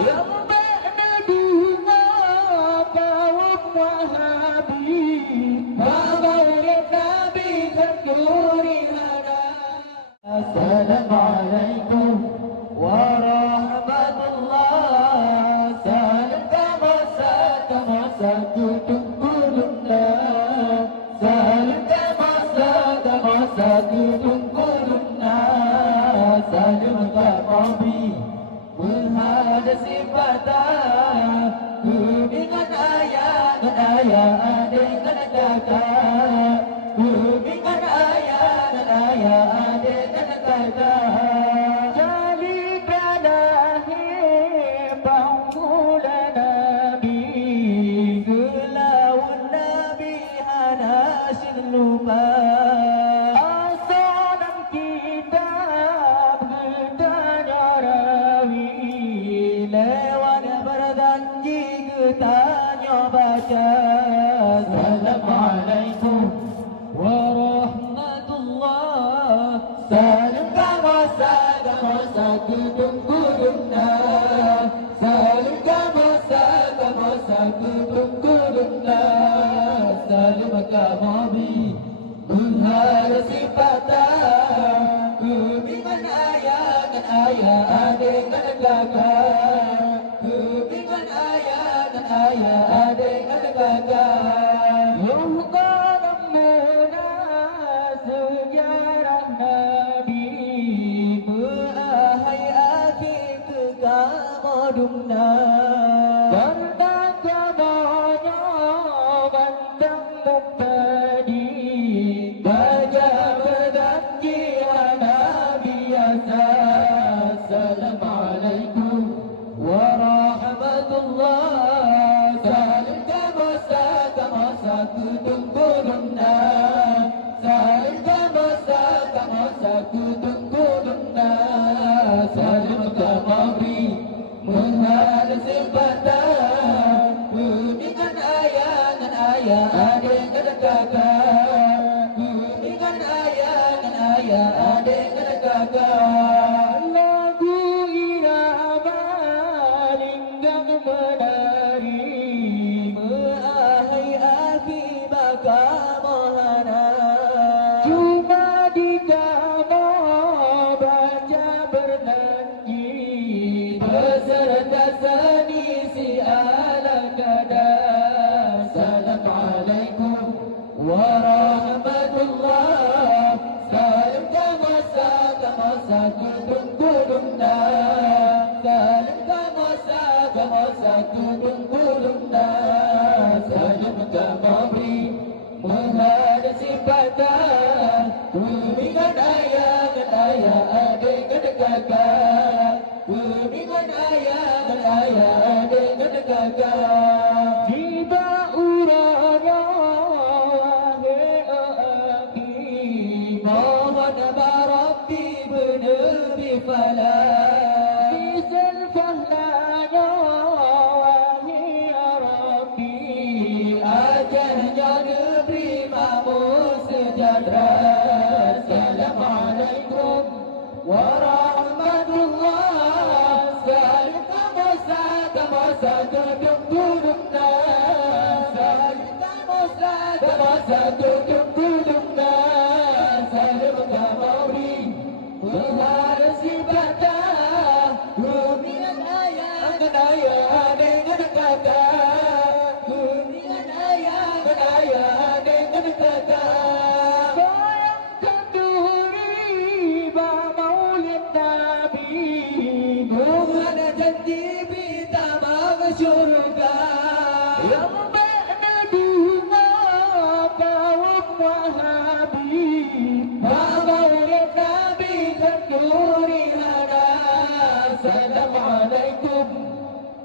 yang bernadunga kaum Wahabi Maulid Nabi terkuri hada. Assalamualaikum warahmatullah. Salam kama satu tungkulunna. Salam kama satu tungkulunna. Salam kami menghadasi patah dengan ayat dengan kata. Dengan ayat dengan kata. Jadi berlahir bangkula Nabi, gelaun Nabi hanasin lupa. Asalam kitab gedanya rawi, lewat berjanji getanya baca. Assalamualaikum warahmatullah. Salam kama satu tungkulunna. Salam kama satu tungkulunna. Salam kami menghadasi patah dengan ayat dengan kata. Dengan ayat dengan kata. Sejarah Nabi berahai akhir kegamadumna. Bantang gamanya bantang mumpadi, baca berjanji Nabi biasa. Assalamualaikum warahmatullah. Salam kama satu tungkulunna. Salam kama satu tungkulunna. Salam kami menghadasi patah dengan ayat dengan kata. Dengan ayat dengan kata. Lagu irama linggang menari, berahai api baka mohana. Cuma di kamu baca bernanyi, beserta seni si ala kada. Assalamualaikum warahmatullah. Salam kama satu tungkulunna. Salam kama satu tungkulunna. Salam kami menghadasi patah dengan ayat dengan kata. Dengan ayat dengan kata. Jiba uranya wahai aki, mohon barabbi benebi fala. Misal fahlanya wahai Rabbi, ajarnya negeri makmur sejahtera. Assalamualaikum warahmatullah. Salam kama satu tungkulunna. Salam kama satu tungkulunna. Salam kami menghadasi patah dengan ayat dengan kata. Dengan ayat dengan kata. Bayangkan duri Maulid Nabi, menghada janji kita masuk syurga. Yang bernadunga kaum Wahabi Maulid Nabi terkuri hada. Assalamualaikum